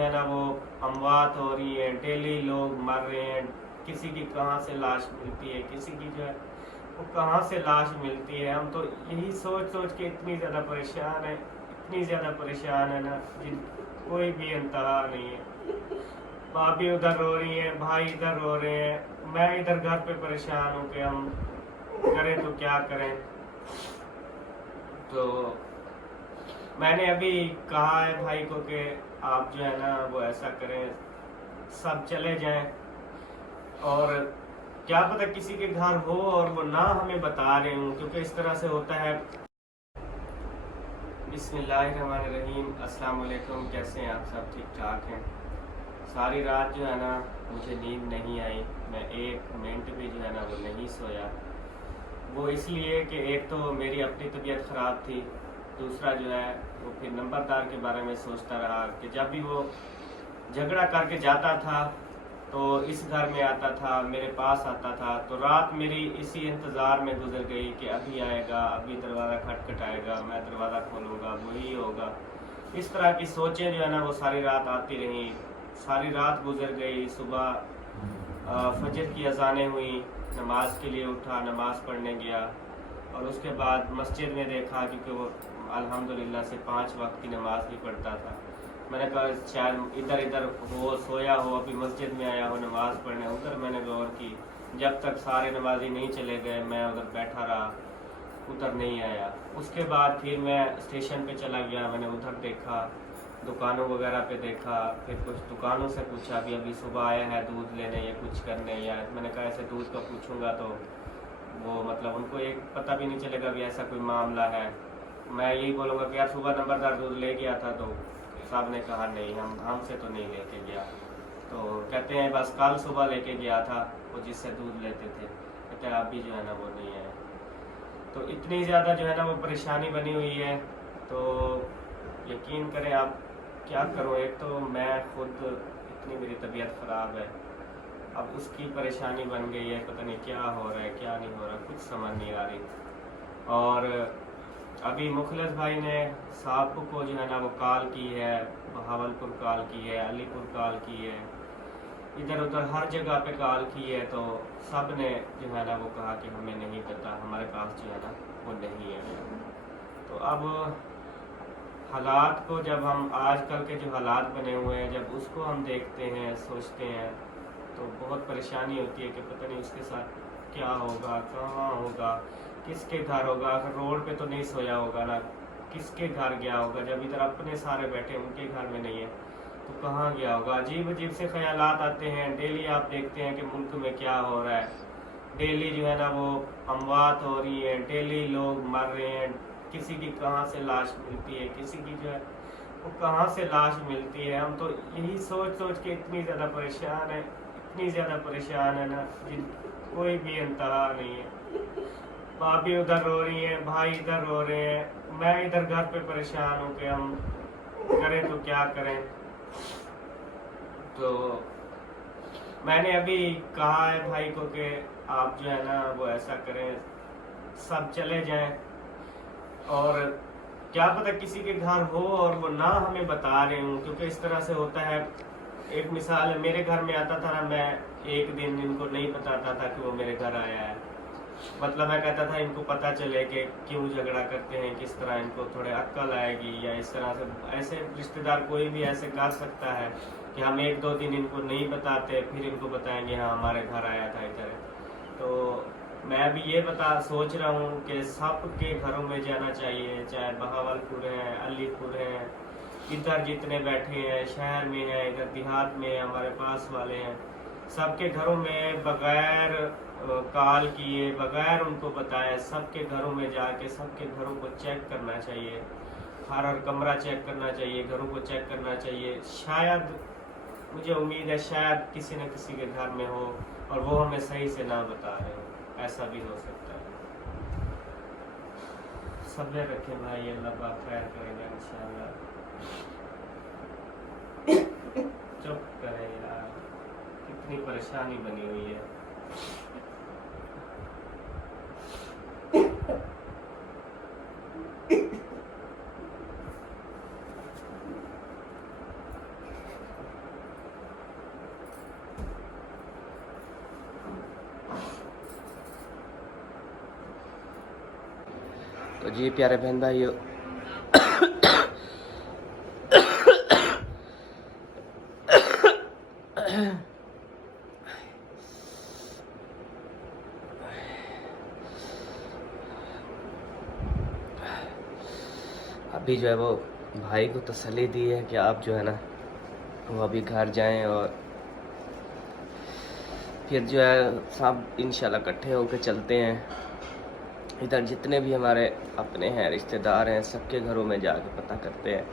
जो है ना वो अमवात हो रही है, डेली लोग मर रहे हैं, किसी की कहाँ से लाश मिलती है, किसी की जो है वो कहाँ से लाश मिलती है। हम तो यही सोच सोच के इतनी ज़्यादा परेशान है, इतनी ज़्यादा परेशान है ना जिन कोई भी इंतहा नहीं है। भाभी उधर रो रही है, भाई इधर रो रहे हैं, मैं इधर घर पे परेशान हूँ कि हम करें तो क्या करें। तो मैंने अभी कहा है भाई को कि आप जो है ना वो ऐसा करें, सब चले जाएं, और क्या पता किसी के घर हो और वो ना हमें बता रहे हूँ, क्योंकि इस तरह से होता है। बिस्मिल्लाहिर्रहमानिर्रहीम, अस्सलाम वालेकुम। कैसे हैं आप सब? ठीक ठाक हैं? सारी रात जो है ना मुझे नींद नहीं आई, मैं एक मिनट भी जो है ना वो नहीं सोया। वो इसलिए कि एक तो मेरी अपनी तबीयत ख़राब थी, दूसरा जो है वो फिर नंबरदार के बारे में सोचता रहा कि जब भी वो झगड़ा करके जाता था तो इस घर में आता था, मेरे पास आता था, तो रात मेरी इसी इंतज़ार में गुजर गई कि अभी आएगा, अभी दरवाज़ा खटखटाएगा, मैं दरवाज़ा खोलूँगा, वही होगा। इस तरह की सोचें जो है ना वो सारी रात आती रहीं, सारी रात गुजर गई। सुबह फजर की अजानें हुई, नमाज के लिए उठा, नमाज पढ़ने गया, और उसके बाद मस्जिद में देखा, क्योंकि वो अल्हम्दुलिल्लाह से 5 वक्त की नमाज भी पढ़ता था। मैंने कहा शायद इधर इधर हो, सोया हो, अभी मस्जिद में आया हो नमाज पढ़ने। उधर मैंने गौर की, जब तक सारे नमाजी नहीं चले गए मैं उधर बैठा रहा, उधर नहीं आया। उसके बाद फिर मैं स्टेशन पे चला गया, मैंने उधर देखा, दुकानों वगैरह पे देखा, फिर कुछ दुकानों से पूछा कि अभी सुबह आया है दूध लेने या कुछ करने, या मैंने कहा ऐसे दूध का पूछूंगा तो वो मतलब उनको एक पता भी नहीं चलेगा कि ऐसा कोई मामला है। मैं यही बोलूँगा कि यार सुबह नंबरदार दूध ले गया था, तो साहब ने कहा नहीं, हमसे तो नहीं लेके गया। तो कहते हैं बस कल सुबह लेके गया था वो जिससे दूध लेते थे, कहते हैं अभी जो है ना वो नहीं है। तो इतनी ज़्यादा जो है ना वो परेशानी बनी हुई है, तो यकीन करें आप, क्या करूँ। एक तो मैं खुद, इतनी मेरी तबीयत ख़राब है, अब उसकी परेशानी बन गई है, पता नहीं क्या हो रहा है क्या नहीं हो रहा, कुछ समझ नहीं आ रही। और अभी मुखलिस भाई ने साहब को जो है ना वो कॉल की है, बहावलपुर कॉल की है, अलीपुर कॉल की है, इधर उधर हर जगह पे कॉल की है, तो सब ने जो है ना वो कहा कि हमें नहीं पता, हमारे पास जो है ना वो नहीं है। तो अब हालात को, जब हम आजकल के जो हालात बने हुए हैं, जब उसको हम देखते हैं, सोचते हैं, तो बहुत परेशानी होती है कि पता नहीं उसके साथ क्या होगा, कहाँ होगा, किसके घर होगा। अगर रोड पे तो नहीं सोया होगा ना, किसके घर गया होगा। जब इधर अपने सारे बैठे उनके घर में नहीं है तो कहाँ गया होगा। अजीब अजीब से ख्यालात आते हैं। डेली आप देखते हैं कि मुल्क में क्या हो रहा है, डेली जो है ना वो अमवात हो रही है, डेली लोग मर रहे हैं, किसी की कहाँ से लाश मिलती है, किसी की जो है वो कहाँ से लाश मिलती है। हम तो यही सोच सोच के इतनी ज़्यादा परेशान है, इतनी ज़्यादा परेशान है ना जिन कोई भी इंतहा नहीं है। भाभी उधर रो रही है, भाई इधर रो रहे हैं, मैं इधर घर पे परेशान हूँ कि हम करें तो क्या करें। तो मैंने अभी कहा है भाई को कि आप जो है ना वो ऐसा करें, सब चले जाएं, और क्या पता किसी के घर हो और वो ना हमें बता रहे हूँ, क्योंकि इस तरह से होता है। एक मिसाल है, मेरे घर में आता था ना, मैं एक दिन इनको नहीं बताता था कि वो मेरे घर आया है। मतलब मैं कहता था इनको पता चले कि क्यों झगड़ा करते हैं, किस तरह इनको थोड़े अक्ल आएगी, या इस तरह से। ऐसे रिश्तेदार कोई भी ऐसे कर सकता है कि हम 1-2 दिन इनको नहीं बताते, फिर इनको बताएंगे हाँ हमारे घर आया था इधर। तो मैं अभी ये सोच रहा हूँ कि सब के घरों में जाना चाहिए, चाहे बहावलपुर है, अलीपुर है, इधर जितने बैठे हैं, शहर में है, इधर देहात में हमारे पास वाले हैं, सबके घरों में बगैर कॉल किए, बगैर उनको बताए, सबके घरों में जाके सबके घरों को चेक करना चाहिए। हर कमरा चेक करना चाहिए, घरों को चेक करना चाहिए। शायद, मुझे उम्मीद है शायद किसी न किसी के घर में हो और वो हमें सही से ना बता रहे हो, ऐसा भी हो सकता है। सब्र रखें भाई, अल्लाह पाक खैर करेगा इंशाल्लाह। चुप करें यार, कितनी परेशानी बनी हुई है। तो जी प्यारे बहन भाइयों, अभी जो है वो भाई को तसल्ली दी है कि आप जो है ना वो अभी घर जाएं और फिर जो है सब इंशाल्लाह इकट्ठे होकर चलते हैं। इधर जितने भी हमारे अपने हैं रिश्तेदार हैं सबके घरों में जाके पता करते हैं,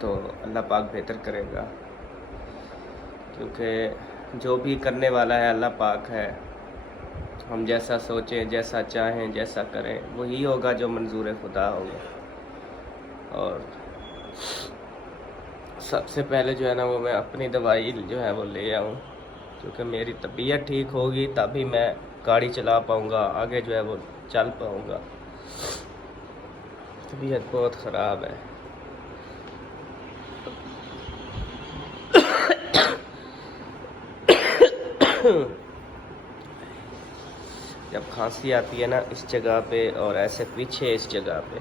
तो अल्लाह पाक बेहतर करेगा, क्योंकि जो भी करने वाला है अल्लाह पाक है। हम जैसा सोचें, जैसा चाहें, जैसा करें वही होगा जो मंजूर खुदा होगा। और सबसे पहले जो है ना वो मैं अपनी दवाई जो है वो ले आऊँ, क्योंकि मेरी तबीयत ठीक होगी तभी मैं गाड़ी चला पाऊँगा, आगे जो है वो चल पाऊँगा। तबीयत बहुत ख़राब है। जब खांसी आती है ना इस जगह पे और ऐसे पीछे इस जगह पे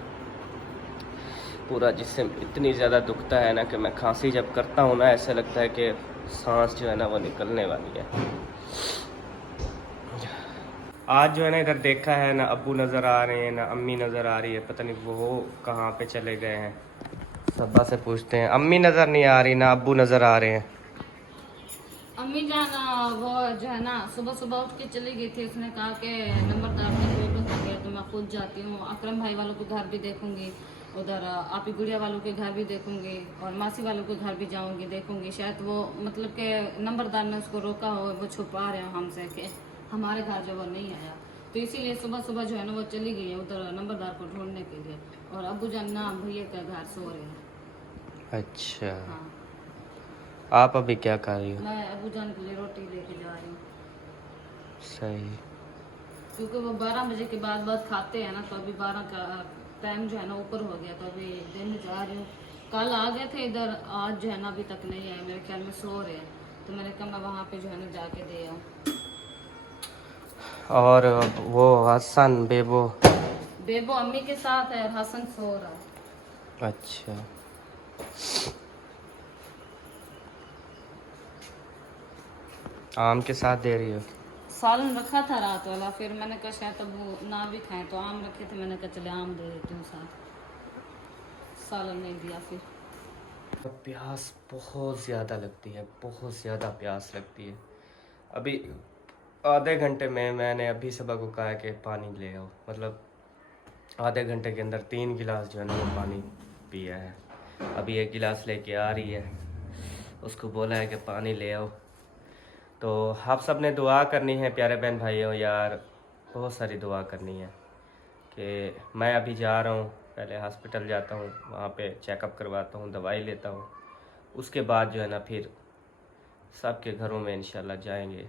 पूरा जिसम इतनी ज़्यादा दुखता है ना कि मैं खांसी जब करता हूँ ना ऐसा लगता है कि सांस जो है ना वो निकलने वाली है। आज जो है ना इधर देखा है ना अब्बू नज़र आ रहे हैं ना अम्मी नज़र आ रही है, पता नहीं वो कहाँ पे चले गए हैं। सब्बा से पूछते हैं, अम्मी नज़र नहीं आ रही ना अब्बू नज़र आ रहे हैं। अम्मी जाना वो जो है ना सुबह सुबह उठ के चली गई थी, उसने कहा कि नंबरदार का फोटो हो गया तो मैं खुद जाती हूँ। अकरम भाई वालों के घर भी देखूंगी, उधर आपी गुड़िया वालों के घर भी देखूंगी और मासी वालों के घर भी जाऊंगी, देखूंगी। शायद वो मतलब के नंबरदार ने उसको रोका हो, वो छुपा रहे हो हमसे कि हमारे घर जो वो नहीं आया, तो इसीलिए सुबह सुबह जो है ना वो चली गई है उधर नंबरदार को ढूंढने के लिए। और अबू जान ना भैया के घर सो रहे हैं। अच्छा, हाँ, आप अभी क्या कर रही हो? मैं अबू जान के लिए रोटी लेके जा रही हूँ, सही। क्योंकि वो 12 बजे के बाद खाते हैं ना, तो अभी 12 का टाइम जो है ना ऊपर हो गया, तो अभी दिन जा रही हूँ। कल आ गए थे इधर, आज जो है ना अभी तक नहीं आए, मेरे ख्याल में सो रहे हैं, तो मैंने कहा मैं वहाँ पे जो है ना जाके दे आऊँ। और वो हसन बेबो? बेबो अम्मी के साथ है और हसन सो रहा है। अच्छा, आम के साथ दे रही हो? सालन रखा था रात वाला, फिर मैंने कहा शायद अब वो ना भी खाएं, तो आम रखे थे, मैंने कहा चले आम दे देती हूँ साथ, सालन नहीं दिया फिर। प्यास बहुत ज़्यादा लगती है, बहुत ज़्यादा प्यास लगती है। अभी आधे घंटे में मैंने अभी सबा को कहा है कि पानी ले आओ, मतलब आधे घंटे के अंदर 3 गिलास जो है ना वो पानी पिया है। अभी 1 गिलास लेके आ रही है, उसको बोला है कि पानी ले आओ। तो आप सब ने दुआ करनी है प्यारे बहन भाइयों यार, बहुत सारी दुआ करनी है कि मैं अभी जा रहा हूँ, पहले हॉस्पिटल जाता हूँ, वहाँ पे चेकअप करवाता हूँ, दवाई लेता हूँ, उसके बाद जो है ना फिर सबके घरों में इंशाल्लाह जाएंगे।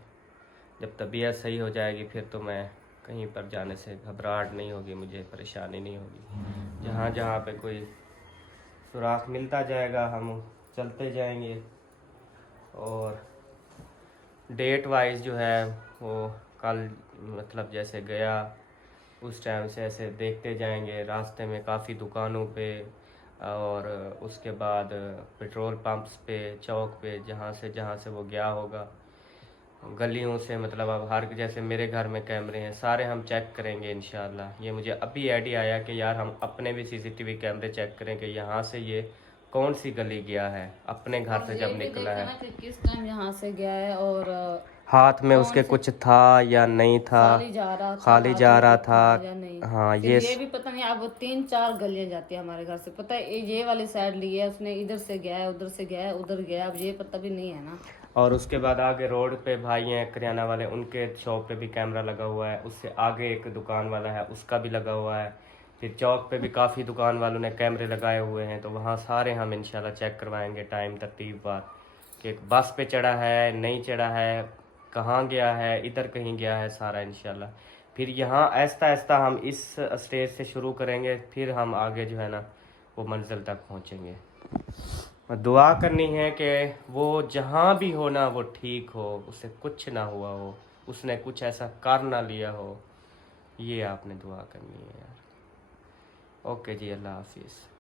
जब तबीयत सही हो जाएगी फिर तो मैं कहीं पर जाने से घबराहट नहीं होगी, मुझे परेशानी नहीं होगी। जहाँ जहाँ पे कोई सुराख मिलता जाएगा हम चलते जाएंगे। और डेट वाइज जो है वो कल मतलब जैसे गया उस टाइम से ऐसे देखते जाएंगे, रास्ते में काफ़ी दुकानों पे और उसके बाद पेट्रोल पंप्स पे, चौक पे, जहाँ से वो गया होगा, गलियों से, मतलब अब हर जैसे मेरे घर में कैमरे हैं सारे हम चेक करेंगे इंशाल्लाह। ये मुझे अभी आइडिया आया कि यार हम अपने भी सीसीटीवी कैमरे चेक करें कि यहाँ से ये कौन सी गली गया है, अपने घर से जब निकला है, कि किस टाइम यहाँ से गया है और हाथ में उसके कुछ था या नहीं था, खाली जा रहा था या नहीं। हाँ ये भी पता नहीं, अब वो 3-4 गलियां जाती है हमारे घर से, पता है ये वाली साइड ली है उसने, इधर से गया है, उधर से गया है, उधर गया, अब ये पता भी नहीं है ना। और उसके बाद आगे रोड पे भाई हैं करियाना वाले, उनके शॉप पे भी कैमरा लगा हुआ है, उससे आगे एक दुकान वाला है उसका भी लगा हुआ है, फिर चौक पे भी काफ़ी दुकान वालों ने कैमरे लगाए हुए हैं। तो वहाँ सारे हम इंशाल्लाह चेक करवाएंगे टाइम तरतीब बार कि बस पे चढ़ा है नहीं चढ़ा है, कहाँ गया है, इधर कहीं गया है, सारा इंशाल्लाह। फिर यहाँ आहिस्ता आहिस्ता हम इस स्टेज से शुरू करेंगे, फिर हम आगे जो है ना वो मंजिल तक पहुँचेंगे। दुआ करनी है कि वो जहाँ भी हो ना वो ठीक हो, उसे कुछ ना हुआ हो, उसने कुछ ऐसा कर ना लिया हो ये आपने दुआ करनी है यार। ओके जी, अल्लाह हाफिज़।